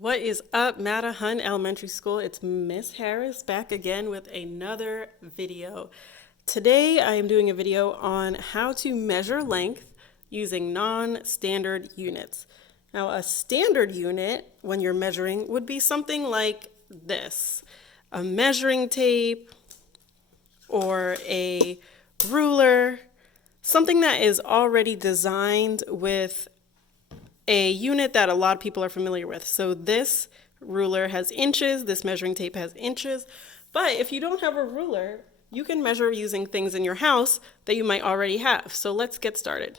What is up, Mattahun Elementary School? It's Miss Harris back again with another video. Today I am doing a video on how to measure length using non-standard units. Now, a standard unit when you're measuring would be something like this: a measuring tape or a ruler, something that is already designed with a unit that a lot of people are familiar with. So this ruler has inches, this measuring tape has inches, but if you don't have a ruler, you can measure using things in your house that you might already have. So let's get started.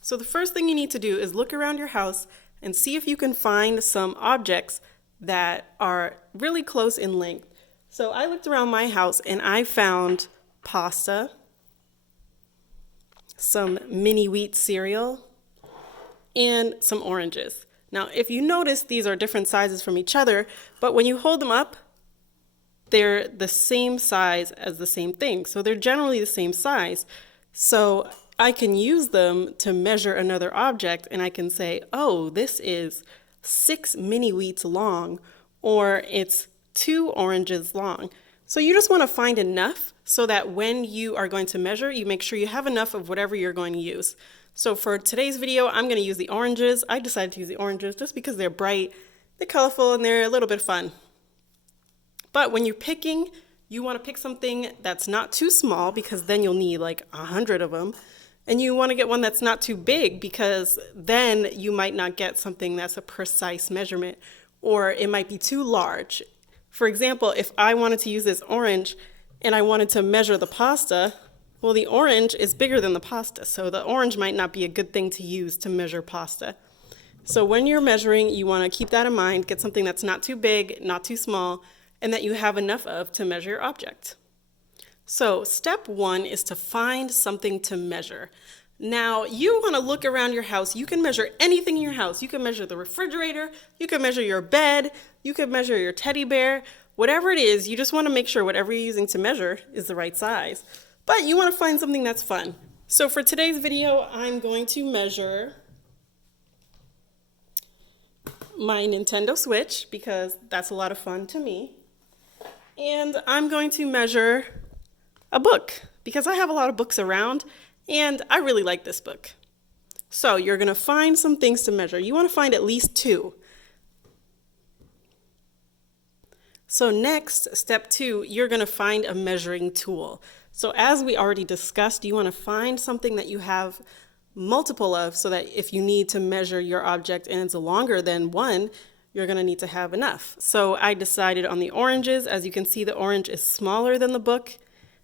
So the first thing you need to do is look around your house and see if you can find some objects that are really close in length. So I looked around my house and I found pasta, some mini wheat cereal, and some oranges. Now, if you notice, these are different sizes from each other, but when you hold them up, they're the same size as the same thing. So they're generally the same size. So I can use them to measure another object, and I can say, oh, this is 6 mini wheats long, or it's 2 oranges long. So you just want to find enough so that when you are going to measure, you make sure you have enough of whatever you're going to use. So for today's video, I'm going to use the oranges. I decided to use the oranges just because they're bright, they're colorful, and they're a little bit fun. But when you're picking, you want to pick something that's not too small because then you'll need like 100 of them. And you want to get one that's not too big because then you might not get something that's a precise measurement, or it might be too large. For example, if I wanted to use this orange and I wanted to measure the pasta, well, the orange is bigger than the pasta, so the orange might not be a good thing to use to measure pasta. So when you're measuring, you want to keep that in mind, get something that's not too big, not too small, and that you have enough of to measure your object. So step 1 is to find something to measure. Now, you want to look around your house. You can measure anything in your house. You can measure the refrigerator, you can measure your bed, you can measure your teddy bear, whatever it is, you just want to make sure whatever you're using to measure is the right size. But you want to find something that's fun. So for today's video, I'm going to measure my Nintendo Switch because that's a lot of fun to me. And I'm going to measure a book because I have a lot of books around and I really like this book. So you're going to find some things to measure. You want to find at least 2. So next, step 2, you're going to find a measuring tool. So as we already discussed, you want to find something that you have multiple of so that if you need to measure your object and it's longer than 1, you're going to need to have enough. So I decided on the oranges. As you can see, the orange is smaller than the book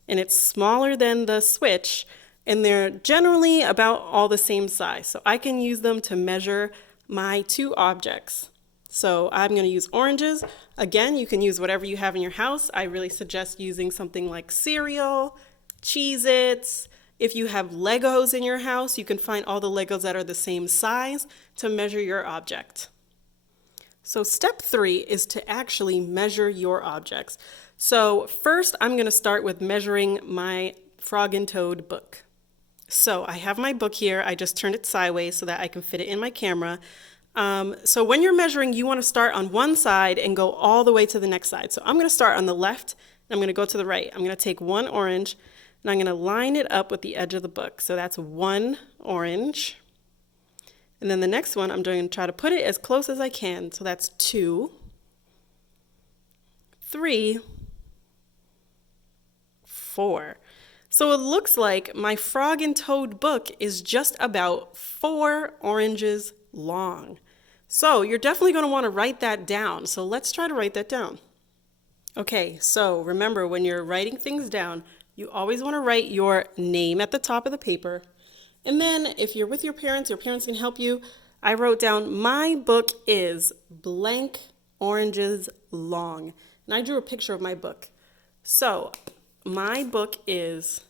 and it's smaller than the Switch, and they're generally about all the same size. So I can use them to measure my 2 objects. So I'm going to use oranges. Again, you can use whatever you have in your house. I really suggest using something like cereal, Cheez-Its. If you have Legos in your house, you can find all the Legos that are the same size to measure your object. So step 3 is to actually measure your objects. So first, I'm going to start with measuring my Frog and Toad book. So I have my book here. I just turned it sideways so that I can fit it in my camera. So when you're measuring, you want to start on one side and go all the way to the next side. So I'm going to start on the left and I'm going to go to the right. I'm going to take 1 orange and I'm going to line it up with the edge of the book. So that's 1 orange. And then the next one, I'm going to try to put it as close as I can. So that's 2, 3, 4. So it looks like my Frog and Toad book is just about 4 oranges long. So you're definitely going to want to write that down. So let's try to write that down. Okay, so remember when you're writing things down, you always want to write your name at the top of the paper. And then if you're with your parents can help you. I wrote down my book is blank oranges long. And I drew a picture of my book. So my book is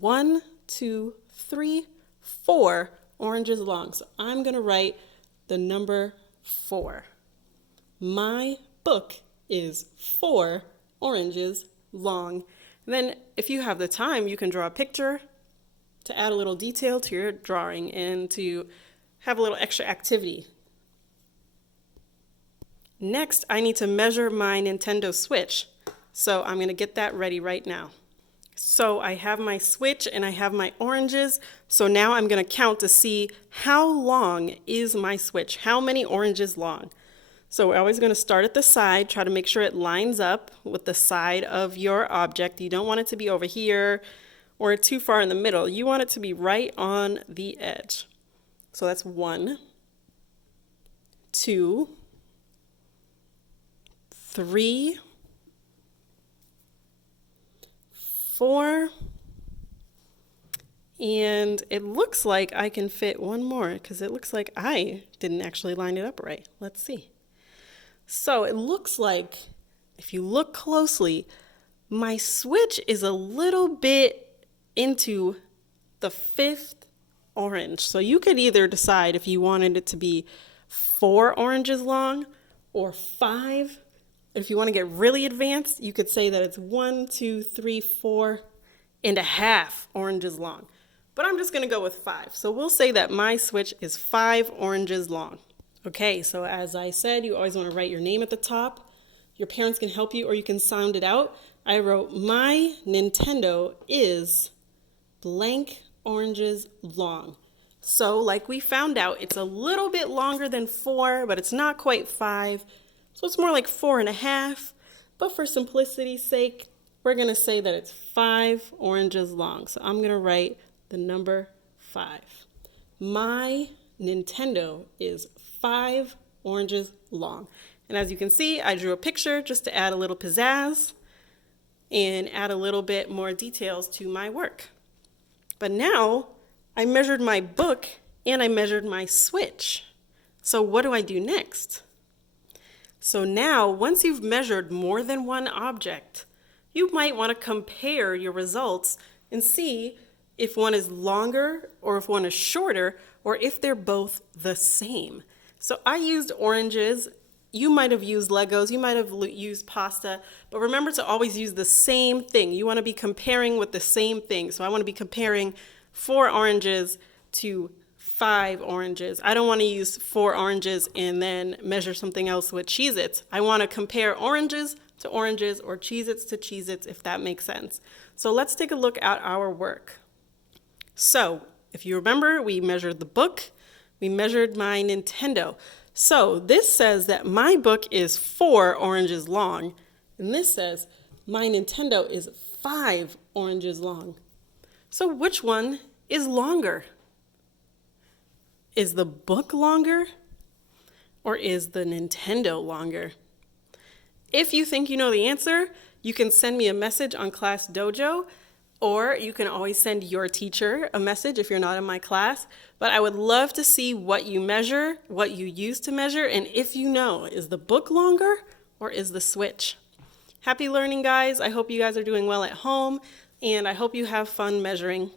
1, 2, 3, 4 oranges long. So I'm going to write the number 4. My book is 4 oranges long. And then if you have the time, you can draw a picture to add a little detail to your drawing and to have a little extra activity. Next, I need to measure my Nintendo Switch. So I'm going to get that ready right now. So I have my Switch and I have my oranges. So now I'm going to count to see how long is my Switch, how many oranges long. So we're always going to start at the side, try to make sure it lines up with the side of your object. You don't want it to be over here or too far in the middle. You want it to be right on the edge. So that's 1, 2, 3, 4, and it looks like I can fit one more because it looks like I didn't actually line it up right. Let's see. So it looks like, if you look closely, my Switch is a little bit into the 5th orange. So you could either decide if you wanted it to be 4 oranges long or 5. If you want to get really advanced, you could say that it's 1, 2, 3, 4.5 oranges long. But I'm just going to go with 5. So we'll say that my Switch is 5 oranges long. Okay, so as I said, you always want to write your name at the top. Your parents can help you or you can sound it out. I wrote, my Nintendo is blank oranges long. So like we found out, it's a little bit longer than 4, but it's not quite 5. So it's more like 4.5. But for simplicity's sake, we're going to say that it's 5 oranges long. So I'm going to write the number 5. My Nintendo is 5 oranges long. And as you can see, I drew a picture just to add a little pizzazz and add a little bit more details to my work. But now I measured my book and I measured my Switch. So what do I do next? So now, once you've measured more than one object, you might want to compare your results and see if one is longer or if one is shorter or if they're both the same. So I used oranges. You might have used Legos, you might have used pasta, but remember to always use the same thing. You want to be comparing with the same thing. So I want to be comparing 4 oranges to 5 oranges. I don't want to use 4 oranges and then measure something else with Cheez-Its. I want to compare oranges to oranges or Cheez-Its to Cheez-Its, if that makes sense. So let's take a look at our work. So if you remember, we measured the book, we measured my Nintendo. So this says that my book is 4 oranges long, and this says my Nintendo is 5 oranges long. So which one is longer? Is the book longer, or is the Nintendo longer? If you think you know the answer, you can send me a message on Class Dojo, or you can always send your teacher a message if you're not in my class. But I would love to see what you measure, what you use to measure, and if you know, is the book longer or is the Switch? Happy learning, guys. I hope you guys are doing well at home, and I hope you have fun measuring.